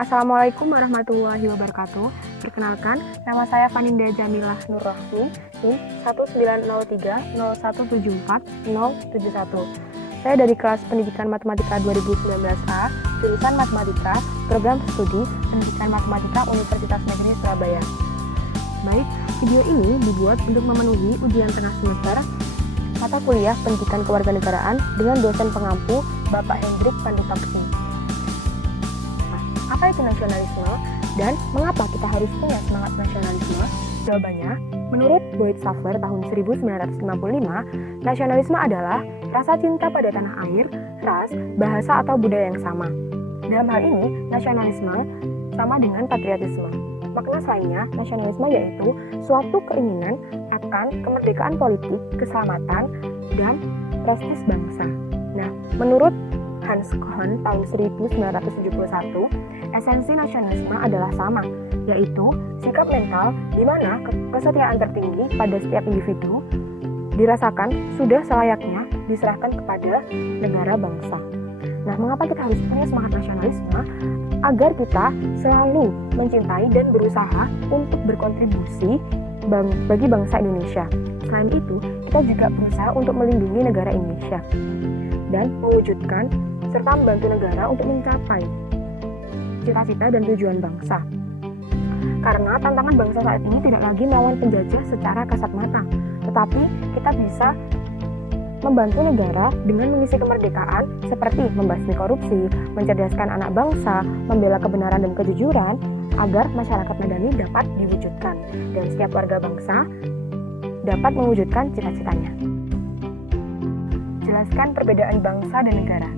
Assalamualaikum warahmatullahi wabarakatuh. Perkenalkan, nama saya Faninda Jamilah Nur Rahmi, NIM 19030174071. Saya dari kelas Pendidikan Matematika 2019A, jurusan Matematika, Program Studi Pendidikan Matematika Universitas Negeri Surabaya. Baik, video ini dibuat untuk memenuhi ujian tengah semester mata kuliah Pendidikan Kewarganegaraan dengan dosen pengampu Bapak Hendrik Pandutaksi. Apa itu nasionalisme dan mengapa kita harus punya semangat nasionalisme? Jawabannya, menurut Boyd Schaeffer tahun 1955, nasionalisme adalah rasa cinta pada tanah air, ras, bahasa atau budaya yang sama. Dalam hal ini, nasionalisme sama dengan patriotisme. Makna lainnya, nasionalisme yaitu suatu keinginan akan kemerdekaan politik, keselamatan, dan prestis bangsa. Nah, menurut Hans Kohn tahun 1971, esensi nasionalisme adalah sama, yaitu sikap mental di mana kesetiaan tertinggi pada setiap individu dirasakan sudah selayaknya diserahkan kepada negara bangsa. Nah, mengapa kita harus punya semangat nasionalisme? Agar kita selalu mencintai dan berusaha untuk berkontribusi bagi bangsa Indonesia. Selain itu, kita juga berusaha untuk melindungi negara Indonesia dan mewujudkan serta membantu negara untuk mencapai cita-cita dan tujuan bangsa. Karena tantangan bangsa saat ini tidak lagi melawan penjajah secara kasat mata, tetapi kita bisa membantu negara dengan mengisi kemerdekaan seperti membasmi korupsi, mencerdaskan anak bangsa, membela kebenaran dan kejujuran agar masyarakat madani dapat diwujudkan dan setiap warga bangsa dapat mewujudkan cita-citanya. Jelaskan perbedaan bangsa dan negara.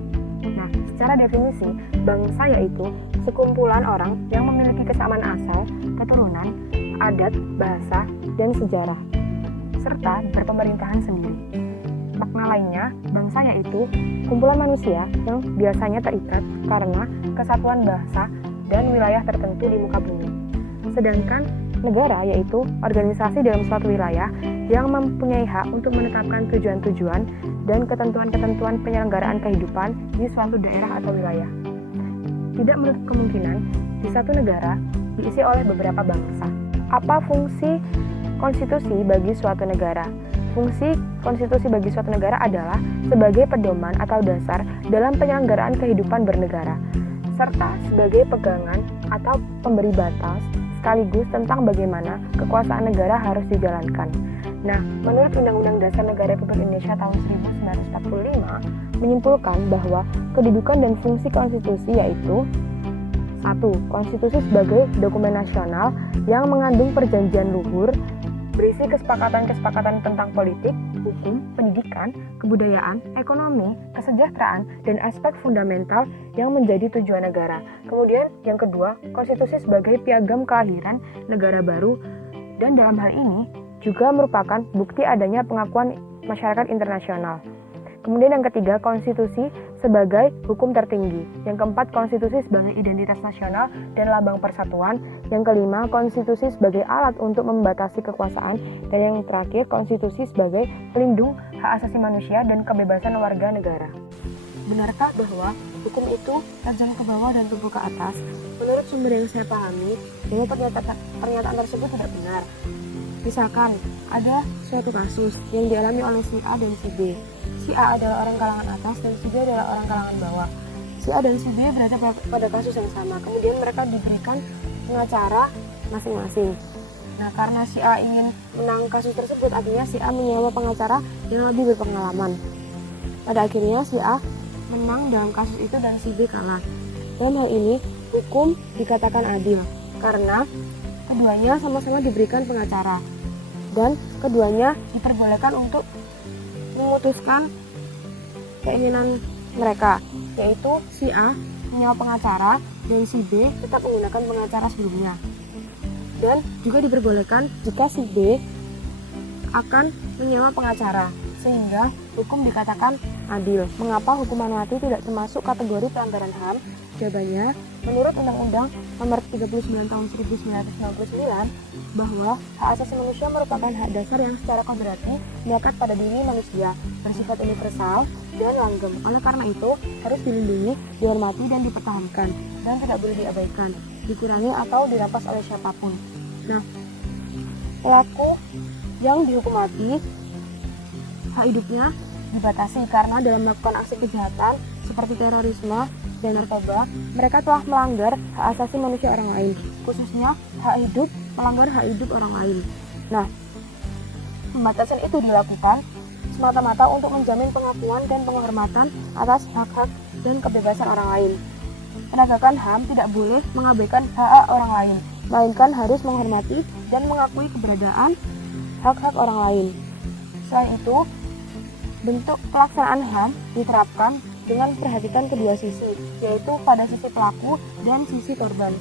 Nah, secara definisi, bangsa yaitu sekumpulan orang yang memiliki kesamaan asal, keturunan, adat, bahasa, dan sejarah, serta berpemerintahan sendiri. Makna lainnya, bangsa yaitu kumpulan manusia yang biasanya terikat karena kesatuan bahasa dan wilayah tertentu di muka bumi. Sedangkan negara yaitu organisasi dalam suatu wilayah yang mempunyai hak untuk menetapkan tujuan-tujuan dan ketentuan-ketentuan penyelenggaraan kehidupan di suatu daerah atau wilayah. Tidak menutup kemungkinan di satu negara diisi oleh beberapa bangsa. Apa fungsi konstitusi bagi suatu negara? Fungsi konstitusi bagi suatu negara adalah sebagai pedoman atau dasar dalam penyelenggaraan kehidupan bernegara, serta sebagai pegangan atau pemberi batas sekaligus tentang bagaimana kekuasaan negara harus dijalankan. Nah, menurut Undang-Undang Dasar Negara Republik Indonesia tahun 1945 menyimpulkan bahwa kedudukan dan fungsi konstitusi yaitu 1. Konstitusi sebagai dokumen nasional yang mengandung perjanjian luhur berisi kesepakatan-kesepakatan tentang politik, hukum, pendidikan, kebudayaan, ekonomi, kesejahteraan, dan aspek fundamental yang menjadi tujuan negara. Kemudian yang kedua, konstitusi sebagai piagam kelahiran negara baru dan dalam hal ini juga merupakan bukti adanya pengakuan masyarakat internasional. Kemudian yang ketiga, konstitusi sebagai hukum tertinggi. Yang keempat, konstitusi sebagai identitas nasional dan lambang persatuan. Yang kelima, konstitusi sebagai alat untuk membatasi kekuasaan. Dan yang terakhir, konstitusi sebagai pelindung hak asasi manusia dan kebebasan warga negara. Benarkah bahwa hukum itu terjang ke bawah dan tumbuh ke atas? Menurut sumber yang saya pahami, bahwa pernyataan tersebut tidak benar. Misalkan, ada suatu kasus yang dialami oleh si A dan si B. Si A adalah orang kalangan atas dan si B adalah orang kalangan bawah. Si A dan si B berada pada kasus yang sama. Kemudian mereka diberikan pengacara masing-masing. Nah, karena si A ingin menang kasus tersebut, artinya si A menyewa pengacara yang lebih berpengalaman. Pada akhirnya si A menang dalam kasus itu dan si B kalah. Dalam hal ini, hukum dikatakan adil karena keduanya sama-sama diberikan pengacara dan keduanya diperbolehkan untuk memutuskan keinginan mereka, yaitu si A menyewa pengacara dan si B tetap menggunakan pengacara sebelumnya. Dan juga diperbolehkan jika si B akan menyewa pengacara, sehingga hukum dikatakan adil. Mengapa hukuman mati tidak termasuk kategori pelanggaran HAM jawabannya, menurut Undang-Undang Nomor 39 Tahun 1999 bahwa hak asasi manusia merupakan hak dasar yang secara kodratnya melekat pada diri manusia, bersifat universal dan langgeng. Oleh karena itu, harus dilindungi, dihormati, dan dipertahankan, dan tidak boleh diabaikan, dikurangi atau dirampas oleh siapapun. Nah, pelaku yang dihukum mati, hak hidupnya dibatasi karena dalam melakukan aksi kejahatan seperti terorisme dan narkoba, mereka telah melanggar hak asasi manusia orang lain, khususnya hak hidup, melanggar hak hidup orang lain. Nah, pembatasan itu dilakukan semata-mata untuk menjamin pengakuan dan penghormatan atas hak-hak dan kebebasan orang lain. Penegakan HAM tidak boleh mengabaikan hak-hak orang lain, melainkan harus menghormati dan mengakui keberadaan hak-hak orang lain. Selain itu, bentuk pelaksanaan HAM diterapkan dengan memperhatikan kedua sisi, yaitu pada sisi pelaku dan sisi korban.